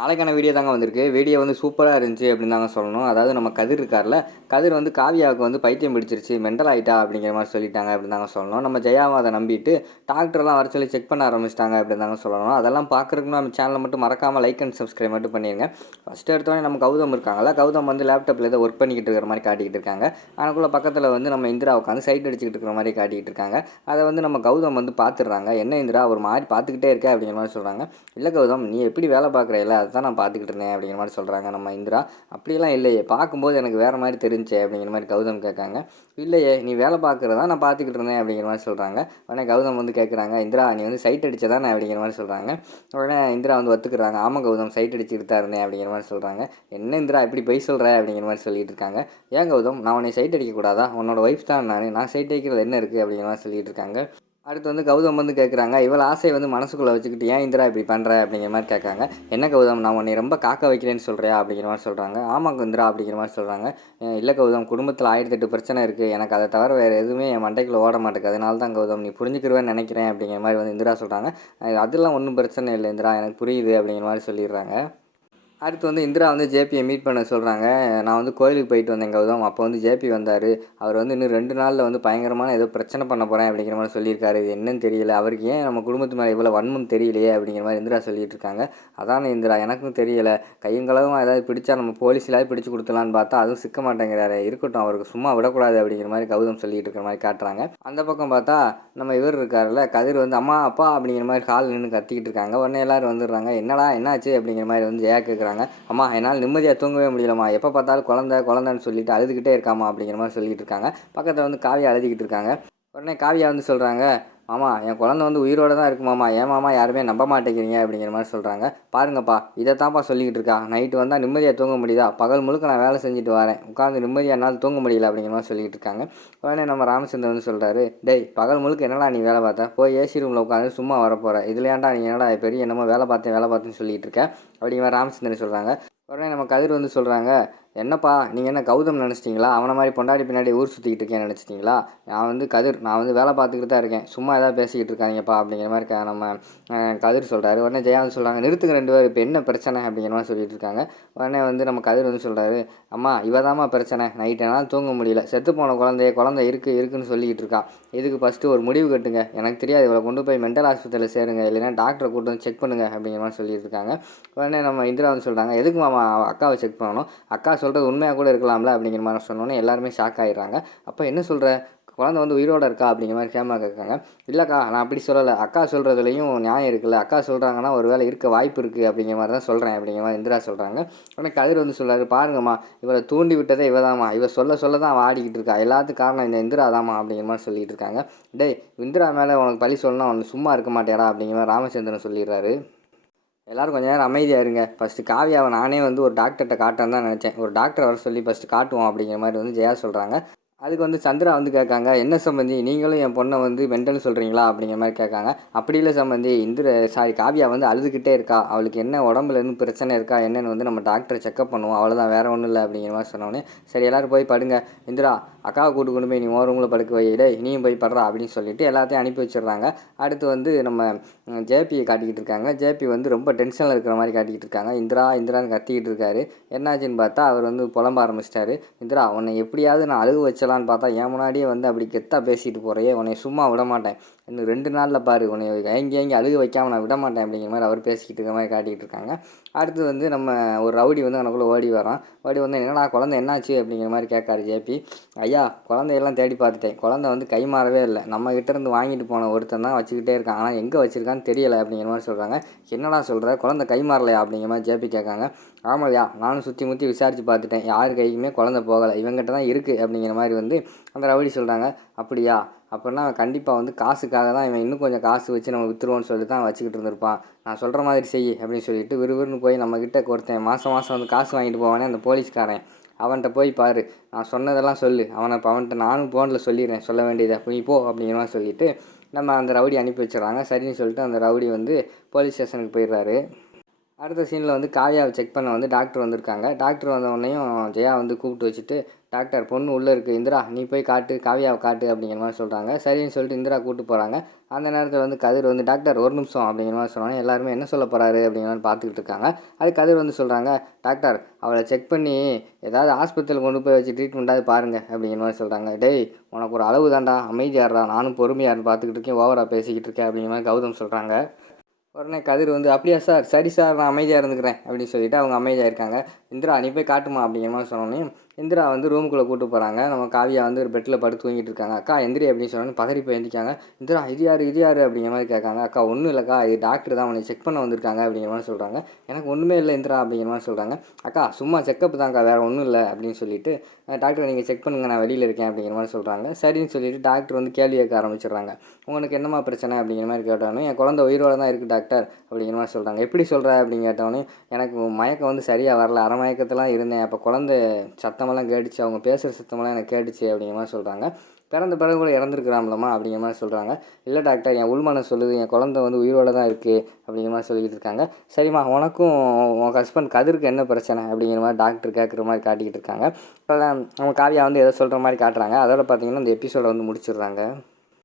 நாளைக்கான வீடியோ தாங்க வந்திருக்கு. வீடியோ வந்து சூப்பரா இருந்துச்சு அப்படின்னு தாங்க சொல்லணும். அதாவது நம்ம கதிர் இருக்கார்ல, கதிர் வந்து காவியாவுக்கு வந்து பைத்தியம் பிடிச்சிருச்சு, மெண்டல் ஆயிட்டா அப்படிங்கிற மாரி சொல்லிட்டாங்க அப்படின்னு தாங்க சொல்லணும். நம்ம ஜெயாவும் அத நம்பிட்டு டாக்டர்லாம் வர சொல்லி செக் பண்ண ஆரம்பிச்சுட்டாங்க அப்படின்னு தாங்க சொல்லணும். அதெல்லாம் பார்க்குறதுக்கு நம்ம சேனலை மட்டும் மறக்காம லைக் அண்ட் சப்ஸ்கிரைப் மட்டும் பண்ணிருங்க. ஃபர்ஸ்ட் எடுத்தோடனே நம்ம கௌதம் இருக்காங்கல்ல, கௌதம் வந்து லேப்டாப்பில் ஏதோ ஒர்க் பண்ணிக்கிட்டு இருக்கிற மாதிரி காட்டிக்கிட்டு இருக்காங்க. அதுக்குள்ள பக்கத்தில் வந்து நம்ம இந்திரா உட்காந்து சைட் அடிச்சுக்கிட்டு இருக்கிற மாதிரி காட்டிக்கிட்டு இருக்காங்க. அதை வந்து நம்ம கௌதம் வந்து பார்த்துடுறாங்க. என்ன இந்திரா ஒரு மாதிரி பார்த்துக்கிட்டே இருக்க அப்படிங்கிற மாதிரி சொல்கிறாங்க. இல்லை கௌதம், நீ எப்படி வேலை பார்க்குறேல்ல, அதுதான் நான் பார்த்துக்கிட்டு இருந்தேன் அப்படிங்கிற மாதிரி சொல்கிறாங்க நம்ம இந்திரா. அப்படியெல்லாம் இல்லையே, பார்க்கும்போது எனக்கு வேறு மாதிரி தெரிஞ்சே அப்படிங்கிற மாதிரி கௌதம் கேட்காங்க. இல்லையே, நீ வேலை பார்க்குறதா நான் பார்த்துக்கிட்டு இருந்தேன் அப்படிங்கிற மாதிரி சொல்கிறாங்க. உடனே கௌதம் வந்து கேட்குறாங்க, இந்திரா நீ வந்து சைட் அடிச்சதானே அப்படிங்கிற மாதிரி சொல்கிறாங்க. உடனே இந்திரா வந்து ஒத்துக்கிறாங்க. ஆமாம் கௌதம், சைட் அடிச்சுக்கிட்டு தான் இருந்தேன் அப்படிங்கிற மாதிரி சொல்கிறாங்க. என்ன இந்திரா இப்படி பொய் சொல்கிற அப்படிங்கிற மாதிரி சொல்லிட்டு இருக்காங்க. ஏன் கௌதம், நான் உன்னை சைட் அடிக்கக்கூடாதா? உன்னோட ஒய்ஃப் தான் நான் சைட் அடிக்கிறது என்ன இருக்குது அப்படிங்கிற மாதிரி சொல்லிட்டு இருக்காங்க. அடுத்து வந்து கௌதம் வந்து கேட்குறாங்க, இவள் ஆசையை வந்து மனசுக்குள்ளே வச்சுக்கிட்டு ஏன் இந்திரா இப்படி பண்ணுற அப்படிங்கிற மாதிரி கேட்காங்க. என்ன கௌதம், நான் உன்னை ரொம்ப காக்க வைக்கிறேன்னு சொல்கிறியா அப்படிங்கிற மாதிரி சொல்கிறாங்க. ஆமாங்க இந்திரா அப்படிங்கிற மாதிரி சொல்கிறாங்க. இல்லை கௌதம், குடும்பத்தில் 1008 பிரச்சனை இருக்குது, எனக்கு அதை தவிர வேறு எதுவுமே என் மண்டைக்குள்ளே ஓட மாட்டேங்குது, அதனால தான் கௌதம் நீ புரிஞ்சுக்கிருவேன்னு நினைக்கிறேன் அப்படிங்கிற மாதிரி வந்து இந்திரா சொல்கிறாங்க. அதெல்லாம் ஒன்றும் பிரச்சனை இல்லை இந்திரா, எனக்கு புரியுது அப்படிங்கிற மாதிரி சொல்லிடுறாங்க. அடுத்து வந்து இந்திரா வந்து ஜேபியை மீட் பண்ண சொல்கிறாங்க. நான் வந்து கோயிலுக்கு போயிட்டு வந்தேன் கௌதம், அப்போ வந்து ஜேபி வந்தார். அவர் வந்து இன்னும் 2 நாளில் வந்து பயங்கரமான ஏதோ பிரச்சனை பண்ண போகிறேன் அப்படிங்கிற மாதிரி சொல்லியிருக்காரு. இது என்னன்னு தெரியல, அவருக்கு ஏன் நம்ம குடும்பத்து மேலே இவ்வளோ வன்மம் தெரியலையே அப்படிங்கிற மாதிரி இந்திரா சொல்லிட்டு இருக்காங்க. அதானே இந்திரா, எனக்கும் தெரியலை, கையங்களவும் ஏதாவது பிடிச்சா நம்ம போலீஸ்லாவது பிடிச்சி கொடுத்துலான்னு பார்த்தா அதுவும் சிக்க மாட்டேங்கிறாரு. இருக்கட்டும், அவருக்கு சும்மா விடக்கூடாது அப்படிங்கிற மாதிரி கௌதம் சொல்லிட்டு இருக்கிற மாதிரி காட்டுறாங்க. அந்த பக்கம் பார்த்தா நம்ம இவர் இருக்காருல்ல கதிர் வந்து அம்மா அப்பா அப்படிங்கிற மாதிரி கால் நின்று கத்திக்கிட்டு இருக்காங்க. உடனே எல்லோரும் வந்துடுறாங்க. என்னடா என்னாச்சு அப்படிங்கிற மாதிரி வந்து ஜெயா கேட்குறாங்க. அம்மா என்னால் நிம்மதியாக தூங்கவே முடியலம்மா, எப்போ பார்த்தாலும் குழந்தைன்னு சொல்லிட்டு அழுதுகிட்டே இருக்காமா அப்படிங்கிற மாதிரி சொல்லிட்டு இருக்காங்க. பக்கத்தில் வந்து காவியா அழுதுகிட்டு இருக்காங்க. உடனே காவியா வந்து சொல்கிறாங்க, மாமா என் குழந்தை வந்து உயிரோடு தான் இருக்கு மாமா, ஏன் மாமா யாருமே நம்ப மாட்டேங்கிறீங்க அப்படிங்கிற மாதிரி சொல்கிறாங்க. பாருங்கப்பா, இதை தான்ப்பா சொல்லிக்கிட்டு இருக்கா, நைட்டு வந்தால் நிம்மதியாக தூங்க முடியுதா, பகல் முழுக்க நான் வேலை செஞ்சுட்டு வரேன், உட்காந்து நிம்மதியாக என்னால் தூங்க முடியல அப்படிங்கிற மாதிரி சொல்லிக்கிட்டு இருக்காங்க. உடனே நம்ம ராமச்சந்திரன் வந்து சொல்கிறாரு, டேய் பகல் முழுக்க என்னடா நீ வேலை பார்த்த, போய் ஏசி ரூமில் உட்காந்து சும்மா வரப்போகிற, இதில் ஏன்டா நீ என்னடா பெரிய என்னமோ வேலை பார்த்தேன்னு சொல்லிட்டு இருக்க அப்படிங்கிற மாதிரி ராமச்சந்திரன் சொல்கிறாங்க. உடனே நம்ம கதிர் வந்து சொல்கிறாங்க, என்னப்பா நீங்கள் என்ன கௌதம் நினச்சிட்டிங்களா, அவனை மாதிரி பொண்டாடி பின்னாடி ஊர் சுற்றிக்கிட்டு இருக்கேன்னு நினச்சிட்டிங்களா, நான் வந்து கதிர், நான் வந்து வேலை பார்த்துக்கிட்டு தான் இருக்கேன், சும்மா ஏதாவது பேசிக்கிட்டு இருக்காங்கப்பா அப்படிங்கிற மாதிரி நம்ம கதிர் சொல்கிறாரு. உடனே ஜெயா வந்து சொல்கிறாங்க, நிறுத்துங்க 2 பேர், இப்போ என்ன பிரச்சனை அப்படிங்கிற மாதிரி சொல்லிட்டு இருக்காங்க. உடனே வந்து நம்ம கதிர் வந்து சொல்கிறாரு, அம்மா இவதாம்மா பிரச்சனை, நைட் என்னால் தூங்க முடியல, செத்து போன குழந்தை இருக்குன்னு சொல்லிக்கிட்டு இருக்கா, இதுக்கு ஃபஸ்ட்டு ஒரு முடிவு கட்டுங்க, எனக்கு தெரியாது, இவளை கொண்டு போய் மென்டல் ஹாஸ்பிட்டலில் சேருங்க, இல்லைன்னா டாக்டரை கூட்டு வந்து செக் பண்ணுங்க அப்படிங்கிற மாதிரி சொல்லிட்டு இருக்காங்க. உடனே நம்ம இந்திரா வந்து சொல்கிறாங்க, எதுக்கு மாமா அக்காவை செக் பண்ணணும், அக்கா சொல்கிறது உண்மையாக கூட இருக்கலாம்ல அப்படிங்கிற மாதிரி சொன்னோன்னே எல்லாருமே ஷாக் ஆகிடுறாங்க. அப்போ என்ன சொல்கிற, குழந்தை வந்து உயிரோடு இருக்கா அப்படிங்கிற மாதிரி கேமரா கேட்காங்க. இல்லைக்கா நான் அப்படி சொல்லலை, அக்கா சொல்கிறதுலையும் நியாயம் இருக்குல்ல, அக்கா சொல்கிறாங்கன்னா ஒரு வேளை இருக்க வாய்ப்பு இருக்குது அப்படிங்கிற மாதிரி தான் சொல்கிறேன் அப்படிங்கிற மாதிரி இந்திரா சொல்கிறாங்க. உடனே கதிர் வந்து சொல்கிறாரு, பாருங்கம்மா இவரை தூண்டி விட்டதே இவதாம்மா, இவ சொல்ல தான் அவள் ஆடிக்கிட்டு இருக்கா, எல்லாத்துக்கும் காரணம் இந்த இந்திரா தாம்மா அப்படிங்கிற மாதிரி சொல்லிட்டு இருக்காங்க. டேய் இந்திரா மேலே உனக்கு பழி சொல்லணும், அவனுக்கு சும்மா இருக்க மாட்டேடா அப்படிங்கிற மாதிரி ராமச்சந்திரன் சொல்லிடுறாரு. எல்லோரும் கொஞ்சம் நேரம் அமைதியாக இருங்க, ஃபஸ்ட்டு காவியாவை நானே வந்து ஒரு டாக்டர்கிட்ட காட்டன்னு தான் நினச்சேன், ஒரு டாக்டர் வர சொல்லி ஃபஸ்ட்டு காட்டுவோம் அப்படிங்கிற மாதிரி வந்து ஜெயா சொல்கிறாங்க. அதுக்கு வந்து சந்திரா வந்து கேட்காங்க, என்ன சம்பந்தி நீங்களும் என் பொண்ணை வந்து மென்டல் சொல்கிறீங்களா அப்படிங்கிற மாதிரி கேட்காங்க. அப்படி இல்லை சம்பந்தி, காவியா வந்து அழுதுகிட்டே இருக்கா, அவளுக்கு என்ன உடம்புல எதுவும் பிரச்சனை இருக்கா என்னென்னு வந்து நம்ம டாக்டரை செக்அப் பண்ணுவோம், அவ்வளோதான், வேறு ஒன்றும் இல்லை அப்படிங்கிற மாதிரி சொன்னோடனே சரி எல்லோரும் போய் படுங்க, இந்திரா அக்காவை கூட்டு கொண்டு போய் நீ ஓ ரூமில் படுக்க வைடே, நீயும் போய் படுறா அப்படின்னு சொல்லிட்டு எல்லாத்தையும் அனுப்பி வச்சிடுறாங்க. அடுத்து வந்து நம்ம ஜேபியை காட்டிக்கிட்டு இருக்காங்க. ஜேபி வந்து ரொம்ப டென்ஷனில் இருக்கிற மாதிரி காட்டிக்கிட்டு இருக்காங்க. இந்திரான்னு கத்திக்கிட்டு இருக்காரு. என்னாச்சுன்னு பார்த்தா அவர் வந்து புலம்ப ஆரம்பிச்சிட்டாரு. இந்திரா உன்னை எப்படியாவது நான் அழுக வச்சலான்னு பார்த்தா என் முன்னாடியே வந்து அப்படி கெத்தாக பேசிட்டு போகிறையே, உன்னை சும்மா விட மாட்டேன், இன்னும் 2 நாளில் பாரு, உன்னை ஏங்கி அழுக வைக்காமல் நான் விட மாட்டேன் அப்படிங்கிற மாதிரி அவர் பேசிக்கிட்டு இருக்கிற மாதிரி காட்டிக்கிட்டு இருக்காங்க. அடுத்து வந்து நம்ம ஒரு ரவுடி வந்து அவனுக்குள்ளே ஓடி வந்து என்னடா குழந்தை என்னாச்சு அப்படிங்கிற மாதிரி கேட்காரு ஜேபி. ஐயா குழந்தையெல்லாம் தேடி பார்த்துட்டேன், குழந்தை வந்து கை மாறவே இல்லை, நம்ம கிட்டேருந்து வாங்கிட்டு போன ஒருத்தன் தான் வச்சுக்கிட்டே இருக்கான், ஆனால் எங்கே வச்சுருக்கான்னு தெரியலை அப்படிங்கிற மாதிரி சொல்கிறாங்க. என்னடா சொல்கிற, குழந்தை கை மாறலையா அப்படிங்கிற மாதிரி ஜேபி கேட்காங்க. ஆமாம்யா, நானும் சுற்றி முற்றி விசாரித்து பார்த்துட்டேன், யார் கைக்குமே குழந்தை போகலை, இவங்ககிட்ட தான் இருக்குது அப்படிங்கிற மாதிரி வந்து அந்த ரவுடி சொல்கிறாங்க. அப்படியா, அப்படின்னா கண்டிப்பாக வந்து காசுக்காக தான் இவன் இன்னும் கொஞ்சம் காசு வச்சு நம்ம விற்றுருவோன்னு சொல்லிட்டு தான் வச்சுக்கிட்டு இருந்திருப்பான், நான் சொல்கிற மாதிரி செய் அப்படின்னு சொல்லிட்டு விறுவிறுன்னு போய் நம்மக்கிட்ட ஒருத்தன் மாதம் வந்து காசு வாங்கிட்டு போவானே அந்த போலீஸ்காரன், அவன்கிட்ட போய் பாரு, நான் சொன்னதெல்லாம் சொல்லு, அவன்கிட்ட நானும் ஃபோனில் சொல்லிடுறேன் சொல்ல வேண்டியதை, நீ போ அப்படிங்கிற மாதிரி சொல்லிவிட்டு நம்ம அந்த ரவுடி அனுப்பி வச்சிடறாங்க. சரின்னு சொல்லிட்டு அந்த ரவுடி வந்து போலீஸ் ஸ்டேஷனுக்கு போயிடுறாரு. அடுத்த சீனில் வந்து காவியாவை செக் பண்ண வந்து டாக்டர் வந்திருக்காங்க. டாக்டர் வந்த உடனேயும் ஜெயா வந்து கூப்பிட்டு வச்சுட்டு, டாக்டர் பொண்ணு உள்ளே இருக்குது, இந்திரா நீ போய் காட்டு, காவியாவை காட்டு அப்படிங்கிற மாதிரி சொல்கிறாங்க. சரின்னு சொல்லிட்டு இந்திரா கூப்பிட்டு போகிறாங்க. அந்த நேரத்தில் வந்து கதிர் வந்து டாக்டர் ஒரு நிமிஷம் அப்படிங்கிற மாதிரி சொன்னாங்க. எல்லாருமே என்ன சொல்ல போகிறாரு அப்படிங்கிற மாதிரி பார்த்துக்கிட்டு இருக்காங்க. அது கதிர் வந்து சொல்கிறாங்க, டாக்டர் அவளை செக் பண்ணி ஏதாவது ஆஸ்பத்திரியில் கொண்டு போய் வச்சு ட்ரீட்மெண்ட்டாவது பாருங்கள் அப்படிங்கிற மாதிரி சொல்கிறாங்க. டேய் உனக்கு ஒரு அளவு தான்டா, அமைதியாடுறா, நானும் பொறுமையாருன்னு பார்த்துக்கிட்டு இருக்கேன், ஓவராக பேசிக்கிட்டு இருக்கேன் அப்படிங்கிற மாதிரி கௌதம் சொல்கிறாங்க. உடனே கதிர் வந்து அப்படியா சார், சரி சார் நான் அமைதியாக இருந்துக்கிறேன் அப்படின்னு சொல்லிட்டு அவங்க அமைதியாக இருக்காங்க. இந்திரா நீ போய் காட்டுமா அப்படிங்கிற மாதிரி சொன்னோன்னே இந்திரா வந்து ரூமுக்குள்ளே கூட்டு போகிறாங்க. நம்ம காவியா வந்து ஒரு பெட்டில் படுத்து தூங்கிட்டு இருக்காங்க. அக்கா எந்திரி அப்படின்னு சொன்னோன்னு பதறி போய் எந்திரிக்காங்க. இந்திரா இது யார் அப்படிங்கிற மாதிரி கேட்காங்க. அக்கா ஒன்றும் இல்லைக்கா, இது டாக்டர் தான் உன்னை செக் பண்ண வந்திருக்காங்க அப்படிங்கிற மாதிரி சொல்கிறாங்க. எனக்கு ஒன்றுமே இல்லை இந்திரா அப்படிங்கிற மாதிரி சொல்கிறாங்க. அக்கா சும்மா செக்கப் தான்க்கா, வேறு ஒன்றும் இல்லை அப்படின்னு சொல்லிட்டு டாக்டர் நீங்கள் செக் பண்ணுங்கள், நான் வெளியில் இருக்கேன் அப்படிங்கிற மாதிரி சொல்கிறாங்க. சரின்னு சொல்லிட்டு டாக்டர் வந்து கேள்வி கேட்க ஆரம்பிச்சிடுறாங்க. உங்களுக்கு என்னம்மா பிரச்சனை அப்படிங்கிற மாதிரி கேட்டோன்னே என் குழந்தை உயிரோடு தான் இருக்குது டாக்டர் அப்படிங்கிற மாதிரி சொல்கிறாங்க. எப்படி சொல்கிற அப்படின்னு கேட்டோன்னே எனக்கு மயக்கம் வந்து சரியாக வரல, அரை மயக்கத்தெல்லாம் இருந்தேன், அப்போ குழந்தை சத்தமெல்லாம் கேட்டுச்சு, அவங்க பேசுகிற சத்தமெல்லாம் எனக்கு கேட்டுச்சு அப்படிங்கிற மாதிரி சொல்கிறாங்க. பிறந்த பிறகு கூட இறந்துருக்குறாம்லம்மா அப்படிங்கிற மாதிரி சொல்கிறாங்க. இல்லை டாக்டர் என் உள்மனம் சொல்லுது, என் குழந்தை வந்து உயிரோடு தான் இருக்குது அப்படிங்கிற மாதிரி சொல்லிக்கிட்டு இருக்காங்க. சரிம்மா உனக்கும் உன் ஹஸ்பண்ட் கதிருக்கு என்ன பிரச்சனை அப்படிங்கிற மாதிரி டாக்டர் கேட்குற மாதிரி காட்டிக்கிட்டு இருக்காங்க. இப்போ அவங்க காவியா வந்து எதை சொல்கிற மாதிரி காட்டுறாங்க. அதோட பார்த்தீங்கன்னா இந்த எபிசோடை வந்து முடிச்சிடுறாங்க.